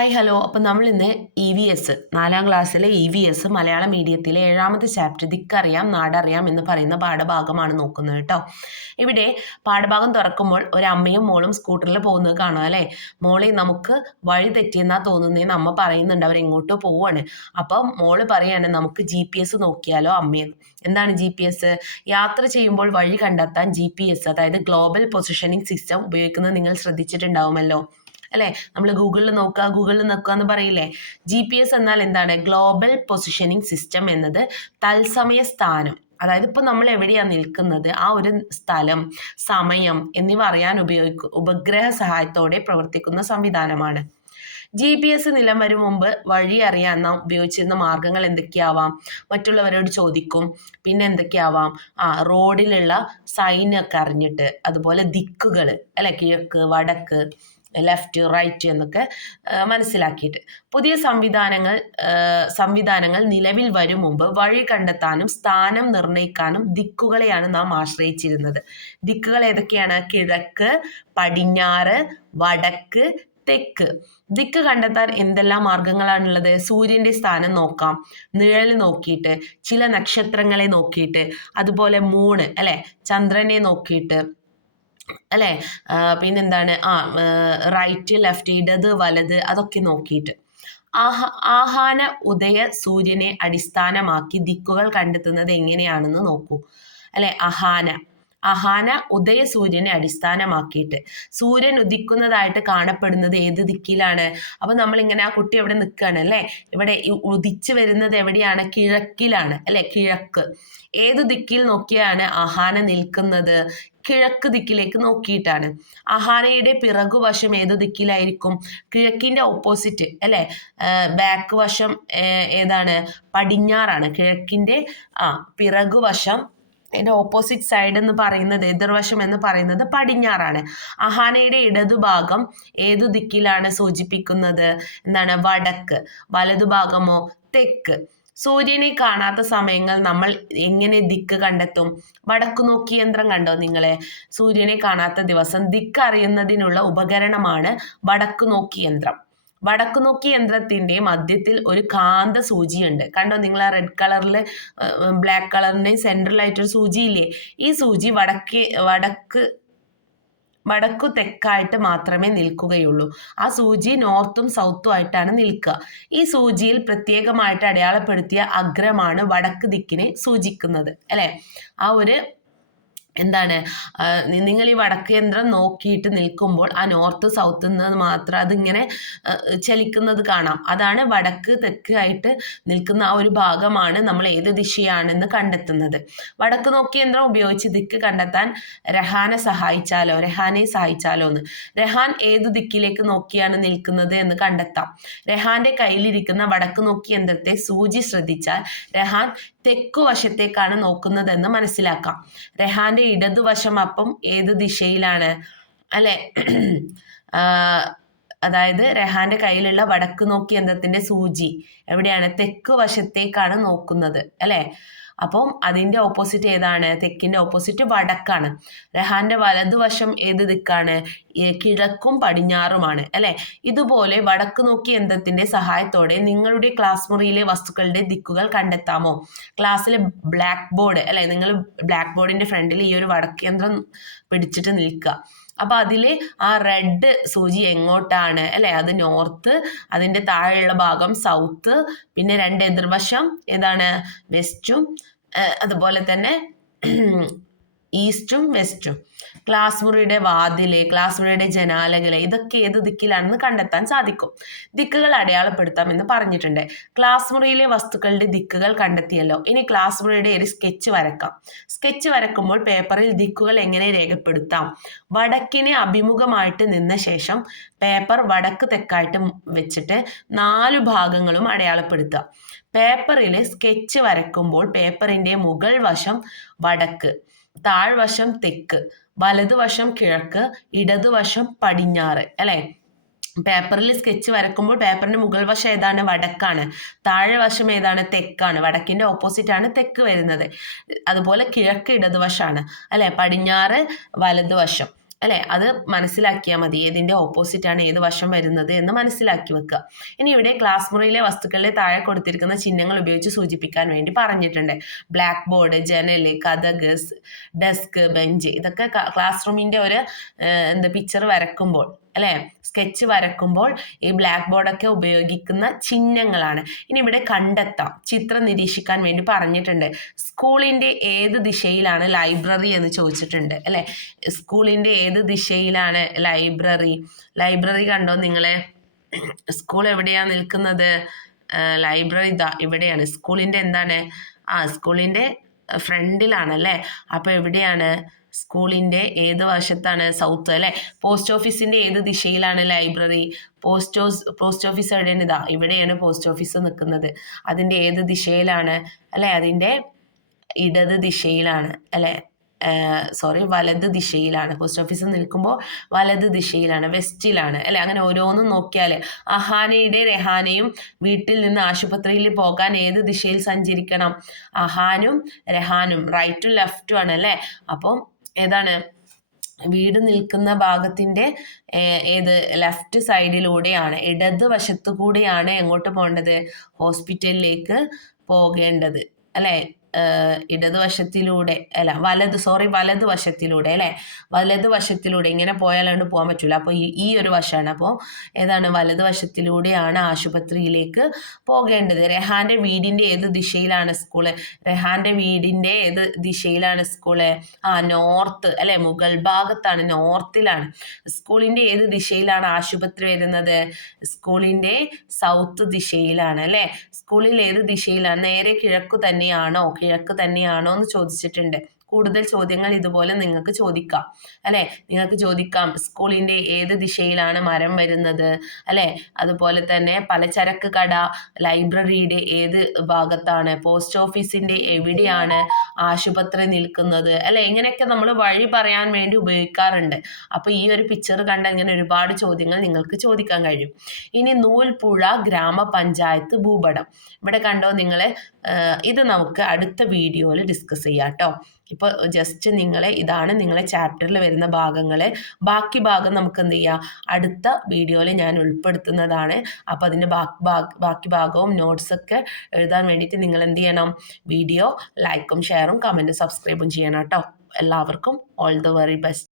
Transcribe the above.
Hi hello. അപ്പം നമ്മൾ ഇന്ന് EVS 4ാം ക്ലാസ്സിലെ EVS മലയാളം മീഡിയത്തിലെ 7ാമത്തെ ചാപ്റ്റർ ദിക്കറിയാം നാടറിയാം എന്ന് പറയുന്ന പാഠഭാഗമാണ് നോക്കുന്നത് കേട്ടോ. ഇവിടെ പാഠഭാഗം തുറക്കുമ്പോൾ ഒരു അമ്മയും മോളും സ്കൂട്ടറിൽ പോകുന്നത് കാണാം അല്ലേ. മോളെ നമുക്ക് വഴി തെറ്റിയെന്നാ തോന്നുന്നതെന്ന് അമ്മ പറയുന്നുണ്ട്. അവരെങ്ങോട്ടോ പോവാണ്. അപ്പം മോള് പറയാണ് നമുക്ക് GPS നോക്കിയാലോ അമ്മയെന്ന്. എന്താണ് GPS? യാത്ര ചെയ്യുമ്പോൾ വഴി കണ്ടെത്താൻ GPS അതായത് ഗ്ലോബൽ പൊസിഷനിങ് സിസ്റ്റം ഉപയോഗിക്കുന്നത് നിങ്ങൾ ശ്രദ്ധിച്ചിട്ടുണ്ടാവുമല്ലോ അല്ലെ. നമ്മൾ ഗൂഗിളിൽ നോക്കുക എന്ന് പറയില്ലേ. GPS എന്നാൽ എന്താണ്? ഗ്ലോബൽ പൊസിഷനിങ് സിസ്റ്റം എന്നത് തത്സമയ സ്ഥാനം, അതായത് ഇപ്പൊ നമ്മൾ എവിടെയാണ് നിൽക്കുന്നത് ആ ഒരു സ്ഥലം, സമയം എന്നിവ അറിയാൻ ഉപഗ്രഹ സഹായത്തോടെ പ്രവർത്തിക്കുന്ന സംവിധാനമാണ്. GPS നിലം വരും മുമ്പ് വഴി അറിയാൻ നാം ഉപയോഗിച്ചിരുന്ന മാർഗങ്ങൾ എന്തൊക്കെയാവാം? മറ്റുള്ളവരോട് ചോദിക്കും. പിന്നെ എന്തൊക്കെയാവാം? റോഡിലുള്ള സൈനൊക്കെ അറിഞ്ഞിട്ട്, അതുപോലെ ദിക്കുകൾ അല്ലെ, കിഴക്ക് വടക്ക് ലെഫ്റ്റ് റൈറ്റ് എന്നൊക്കെ മനസ്സിലാക്കിയിട്ട്. പുതിയ സംവിധാനങ്ങൾ നിലവിൽ വരും മുമ്പ് വഴി കണ്ടെത്താനും സ്ഥാനം നിർണ്ണയിക്കാനും ദിക്കുകളെയാണ് നാം ആശ്രയിച്ചിരുന്നത്. ദിക്കുകൾ ഏതൊക്കെയാണ്? കിഴക്ക്, പടിഞ്ഞാറ്, വടക്ക്, തെക്ക്. ദിക്ക് കണ്ടെത്താൻ എന്തെല്ലാം മാർഗങ്ങളാണുള്ളത്? സൂര്യന്റെ സ്ഥാനം നോക്കാം, നിഴൽ നോക്കിയിട്ട്, ചില നക്ഷത്രങ്ങളെ നോക്കിയിട്ട്, അതുപോലെ മൂണ് അല്ലെ, ചന്ദ്രനെ നോക്കിയിട്ട് അല്ലെ, പിന്നെന്താണ് റൈറ്റ് ലെഫ്റ്റ് ഇടത് വലത് അതൊക്കെ നോക്കിയിട്ട്. ആഹാന ഉദയ സൂര്യനെ അടിസ്ഥാനമാക്കി ദിക്കുകൾ കണ്ടെത്തുന്നത് എങ്ങനെയാണെന്ന് നോക്കൂ അല്ലെ. അഹാന ഉദയ സൂര്യനെ അടിസ്ഥാനമാക്കിയിട്ട് സൂര്യൻ ഉദിക്കുന്നതായിട്ട് കാണപ്പെടുന്നത് ഏത് ദിക്കിലാണ്? അപ്പൊ നമ്മളിങ്ങനെ ആ കുട്ടി എവിടെ നിൽക്കുകയാണ് അല്ലെ. ഇവിടെ ഉദിച്ചു വരുന്നത് എവിടെയാണ്? കിഴക്കിലാണ് അല്ലെ. കിഴക്ക്. ഏത് ദിക്കിൽ നോക്കിയാണ് അഹാന നിൽക്കുന്നത്? കിഴക്ക് ദിക്കിലേക്ക് നോക്കിയിട്ടാണ്. അഹാനയുടെ പിറകുവശം ഏത് ദിക്കിലായിരിക്കും? കിഴക്കിന്റെ ഓപ്പോസിറ്റ് അല്ലെ. ബാക്ക് വശം ഏതാണ്? പടിഞ്ഞാറാണ്. കിഴക്കിന്റെ പിറകുവശം അതിന്റെ ഓപ്പോസിറ്റ് സൈഡ് എന്ന് പറയുന്നത്, എതിർവശം എന്ന് പറയുന്നത് പടിഞ്ഞാറാണ്. അഹാനയുടെ ഇടതുഭാഗം ഏതു ദിക്കിലാണ് സൂചിപ്പിക്കുന്നത്? എന്താണ്? വടക്ക്. വലതുഭാഗമോ? തെക്ക്. സൂര്യനെ കാണാത്ത സമയങ്ങൾ നമ്മൾ എങ്ങനെ ദിക്ക് കണ്ടെത്തും? വടക്കു നോക്കി യന്ത്രം കണ്ടോ നിങ്ങളെ? സൂര്യനെ കാണാത്ത ദിവസം ദിക്ക് അറിയുന്നതിനുള്ള ഉപകരണമാണ് വടക്കു നോക്കി യന്ത്രം. വടക്കു നോക്കി യന്ത്രത്തിന്റെ മധ്യത്തിൽ ഒരു കാന്ത സൂചിയുണ്ട്. കണ്ടോ നിങ്ങൾ? ആ റെഡ് കളറിൽ ബ്ലാക്ക് കളറിന്റെ സെൻട്രലായിട്ടൊരു സൂചിയില്ലേ? ഈ സൂചി വടക്കു തെക്കായിട്ട് മാത്രമേ നിൽക്കുകയുള്ളൂ. ആ സൂചി നോർത്തും സൗത്തും ആയിട്ടാണ് നിൽക്കുക. ഈ സൂചിയിൽ പ്രത്യേകമായിട്ട് അടയാളപ്പെടുത്തിയ അഗ്രമാണ് വടക്ക് ദിക്കിനെ സൂചിക്കുന്നത് അല്ലെ. ആ ഒരു എന്താണ്, നിങ്ങൾ ഈ വടക്ക് യന്ത്രം നോക്കിയിട്ട് നിൽക്കുമ്പോൾ ആ നോർത്ത് സൗത്ത് നിന്ന് മാത്രം അതിങ്ങനെ ചലിക്കുന്നത് കാണാം. അതാണ് വടക്ക് തെക്ക് ആയിട്ട് നിൽക്കുന്ന ആ ഒരു ഭാഗമാണ് നമ്മൾ ഏത് ദിശയാണെന്ന് കണ്ടെത്തുന്നത്. വടക്ക് നോക്കി യന്ത്രം ഉപയോഗിച്ച് ദിക്ക് കണ്ടെത്താൻ രഹാനെ സഹായിച്ചാലോ എന്ന്. രഹാൻ ഏതു ദിക്കിലേക്ക് നോക്കിയാണ് നിൽക്കുന്നത് എന്ന് കണ്ടെത്താം. രഹാന്റെ കയ്യിലിരിക്കുന്ന വടക്ക് നോക്കി യന്ത്രത്തെ സൂചി ശ്രദ്ധിച്ചാൽ രഹാൻ തെക്കുവശത്തേക്കാണ് നോക്കുന്നതെന്ന് മനസ്സിലാക്കാം. രഹാന്റെ ഇടതുവശം അപ്പം ഏത് ദിശയിലാണ് അല്ലെ. അതായത് രഹാന്റെ കയ്യിലുള്ള വടക്ക് നോക്കി യന്ത്രത്തിന്റെ സൂചി എവിടെയാണ്? തെക്ക് വശത്തേക്കാണ് നോക്കുന്നത് അല്ലെ. അപ്പം അതിന്റെ ഓപ്പോസിറ്റ് ഏതാണ്? തെക്കിന്റെ ഓപ്പോസിറ്റ് വടക്കാണ്. രഹാന്റെ വലതുവശം ഏത് ദിക്കാണ്? കിഴക്കും പടിഞ്ഞാറുമാണ് അല്ലെ. ഇതുപോലെ വടക്ക് നോക്കി യന്ത്രത്തിന്റെ സഹായത്തോടെ നിങ്ങളുടെ ക്ലാസ് മുറിയിലെ വസ്തുക്കളുടെ ദിക്കുകൾ കണ്ടെത്താമോ? ക്ലാസ്സിലെ ബ്ലാക്ക് ബോർഡ് അല്ലെ, നിങ്ങൾ ബ്ലാക്ക് ബോർഡിന്റെ ഫ്രണ്ടിൽ ഈ ഒരു വടക്ക് യന്ത്രം പിടിച്ചിട്ട് നിൽക്കുക. അപ്പൊ അതില് ആ റെഡ് സൂചി എങ്ങോട്ടാണ് അല്ലെ? അത് നോർത്ത്, അതിന്റെ താഴെയുള്ള ഭാഗം സൗത്ത്, പിന്നെ രണ്ട് എതിർവശം ഏതാണ്? വെസ്റ്റും, അതുപോലെ തന്നെ ഈസ്റ്റും വെസ്റ്റും. ക്ലാസ് മുറിയുടെ വാതില്, ക്ലാസ് മുറിയുടെ ജനാലകള് ഇതൊക്കെ ഏത് ദിക്കിലാണെന്ന് കണ്ടെത്താൻ സാധിക്കും. ദിക്കുകൾ അടയാളപ്പെടുത്താമെന്ന് പറഞ്ഞിട്ടുണ്ട്. ക്ലാസ് മുറിയിലെ വസ്തുക്കളുടെ ദിക്കുകൾ കണ്ടെത്തിയല്ലോ. ഇനി ക്ലാസ് മുറിയുടെ ഒരു സ്കെച്ച് വരക്കാം. സ്കെച്ച് വരക്കുമ്പോൾ പേപ്പറിൽ ദിക്കുകൾ എങ്ങനെ രേഖപ്പെടുത്താം? വടക്കിനെ അഭിമുഖമായിട്ട് നിന്ന ശേഷം പേപ്പർ വടക്ക് തെക്കായിട്ട് വെച്ചിട്ട് 4 ഭാഗങ്ങളും അടയാളപ്പെടുത്തുക. പേപ്പറിൽ സ്കെച്ച് വരക്കുമ്പോൾ പേപ്പറിന്റെ മുകൾ വശം വടക്ക്, താഴ്വശം തെക്ക്, വലതുവശം കിഴക്ക്, ഇടതുവശം പടിഞ്ഞാറ് അല്ലെ. പേപ്പറിൽ സ്കെച്ച് വരക്കുമ്പോൾ പേപ്പറിന്റെ മുകൾ വശം ഏതാണ്? വടക്കാണ്. താഴെ വശം ഏതാണ്? തെക്കാണ്. വടക്കിന്റെ ഓപ്പോസിറ്റ് ആണ് തെക്ക് വരുന്നത്. അതുപോലെ കിഴക്ക് ഇടതുവശമാണ് അല്ലെ. പടിഞ്ഞാറ് വലതുവശം. അല്ലെ, അത് മനസ്സിലാക്കിയാൽ മതി. ഏതിൻ്റെ ഓപ്പോസിറ്റാണ് ഏത് വശം വരുന്നത് എന്ന് മനസ്സിലാക്കി വെക്കുക. ഇനി ഇവിടെ ക്ലാസ് മുറിയിലെ വസ്തുക്കളിലെ താഴെ കൊടുത്തിരിക്കുന്ന ചിഹ്നങ്ങൾ ഉപയോഗിച്ച് സൂചിപ്പിക്കാൻ വേണ്ടി പറഞ്ഞിട്ടുണ്ട്. ബ്ലാക്ക് ബോർഡ്, ജനല്, കതക്, ഡെസ്ക്, ബെഞ്ച്, ഇതൊക്കെ ക്ലാസ് റൂമിൻ്റെ ഒരു പിക്ചർ വരക്കുമ്പോൾ അല്ലെ, സ്കെച്ച് വരക്കുമ്പോൾ ഈ ബ്ലാക്ക് ബോർഡൊക്കെ ഉപയോഗിക്കുന്ന ചിഹ്നങ്ങളാണ്. ഇനി ഇവിടെ കണ്ടെത്താം, ചിത്രം നിരീക്ഷിക്കാൻ വേണ്ടി പറഞ്ഞിട്ടുണ്ട്. സ്കൂളിൻ്റെ ഏത് ദിശയിലാണ് ലൈബ്രറി എന്ന് ചോദിച്ചിട്ടുണ്ട് അല്ലെ. സ്കൂളിൻ്റെ ഏത് ദിശയിലാണ് ലൈബ്രറി? ലൈബ്രറി കണ്ടോ നിങ്ങളെ? സ്കൂൾ എവിടെയാണ് നിൽക്കുന്നത്? ലൈബ്രറി ഇതാ ഇവിടെയാണ്. സ്കൂളിൻ്റെ എന്താണ്? സ്കൂളിൻ്റെ ഫ്രണ്ടിലാണ് അല്ലേ. അപ്പോൾ എവിടെയാണ്? സ്കൂളിൻ്റെ ഏത് വശത്താണ്? സൗത്ത് അല്ലേ. പോസ്റ്റ് ഓഫീസിൻ്റെ ഏത് ദിശയിലാണ് ലൈബ്രറി? പോസ്റ്റ് ഓഫീസ് എവിടെയാണ്? ഇതാ ഇവിടെയാണ് പോസ്റ്റ് ഓഫീസ് നിൽക്കുന്നത്. അതിൻ്റെ ഏത് ദിശയിലാണ് അല്ലേ? അതിൻ്റെ ഇടത് ദിശയിലാണ് അല്ലേ. വലത് ദിശയിലാണ്. പോസ്റ്റ് ഓഫീസ് നിൽക്കുമ്പോൾ വലത് ദിശയിലാണ്, വെസ്റ്റിലാണ് അല്ലെ. അങ്ങനെ ഓരോന്നും നോക്കിയാൽ അഹാനയുടെ രഹാനയും വീട്ടിൽ നിന്ന് ആശുപത്രിയിൽ പോകാൻ ഏത് ദിശയിൽ സഞ്ചരിക്കണം? അഹാനും രഹാനും റൈറ്റും ലെഫ്റ്റും ആണ് അല്ലേ. അപ്പം ഏതാണ്? വീട് നിൽക്കുന്ന ഭാഗത്തിൻ്റെ ഏത് ലെഫ്റ്റ് സൈഡിലൂടെയാണ്, ഇടത് വശത്തു കൂടെയാണ് എങ്ങോട്ട് പോകേണ്ടത്? ഹോസ്പിറ്റലിലേക്ക് പോകേണ്ടത് അല്ലേ. ഇടതുവശത്തിലൂടെ അല്ല വലതുവശത്തിലൂടെ അല്ലേ. വലതുവശത്തിലൂടെ ഇങ്ങനെ പോയാലാണ് പോകാൻ പറ്റില്ല. അപ്പോൾ ഈ ഒരു വശമാണ്. അപ്പോൾ ഏതാണ്? വലതുവശത്തിലൂടെയാണ് ആശുപത്രിയിലേക്ക് പോകേണ്ടത്. രഹാൻ്റെ വീടിൻ്റെ ഏത് ദിശയിലാണ് സ്കൂള്? രഹാൻ്റെ വീടിൻ്റെ ഏത് ദിശയിലാണ് സ്കൂള്? നോർത്ത് അല്ലെ, മുകൾ ഭാഗത്താണ്, നോർത്തിലാണ്. സ്കൂളിൻ്റെ ഏത് ദിശയിലാണ് ആശുപത്രി വരുന്നത്? സ്കൂളിൻ്റെ സൗത്ത് ദിശയിലാണ് അല്ലേ. സ്കൂളിൽ ഏത് ദിശയിലാണ്? നേരെ കിഴക്ക് തന്നെയാണോ എന്ന് ചോദിച്ചിട്ടുണ്ട്. കൂടുതൽ ചോദ്യങ്ങൾ ഇതുപോലെ നിങ്ങൾക്ക് ചോദിക്കാം അല്ലെ. നിങ്ങൾക്ക് ചോദിക്കാം സ്കൂളിൻ്റെ ഏത് ദിശയിലാണ് മരം വരുന്നത് അല്ലെ. അതുപോലെ തന്നെ പലചരക്ക് കട ലൈബ്രറിയുടെ ഏത് ഭാഗത്താണ്? പോസ്റ്റ് ഓഫീസിൻ്റെ എവിടെയാണ് ആശുപത്രി നിൽക്കുന്നത് അല്ലെ. ഇങ്ങനെയൊക്കെ നമ്മൾ വഴി പറയാൻ വേണ്ടി ഉപയോഗിക്കാറുണ്ട്. അപ്പോൾ ഈ ഒരു പിക്ചർ കണ്ട ഇങ്ങനെ ഒരുപാട് ചോദ്യങ്ങൾ നിങ്ങൾക്ക് ചോദിക്കാൻ കഴിയും. ഇനി നൂൽപ്പുഴ ഗ്രാമപഞ്ചായത്ത് ഭൂപടം ഇവിടെ കണ്ടോ നിങ്ങൾ? ഇത് നമുക്ക് അടുത്ത വീഡിയോയിൽ ഡിസ്കസ് ചെയ്യാം കേട്ടോ. ഇപ്പോൾ ജസ്റ്റ് ഇതാണ് നിങ്ങളെ ചാപ്റ്ററിൽ വരുന്ന ഭാഗങ്ങൾ. ബാക്കി ഭാഗം നമുക്ക് എന്ത് ചെയ്യാം? അടുത്ത വീഡിയോയിൽ ഞാൻ ഉൾപ്പെടുത്തുന്നതാണ്. അപ്പോൾ അതിൻ്റെ ബാക്കി ഭാഗവും നോട്ട്സൊക്കെ എഴുതാൻ വേണ്ടിയിട്ട് നിങ്ങൾ എന്ത് ചെയ്യണം? വീഡിയോ ലൈക്കും ഷെയറും കമൻറ്റും സബ്സ്ക്രൈബും ചെയ്യണം കേട്ടോ. എല്ലാവർക്കും ഓൾ ദ വെരി ബെസ്റ്റ്.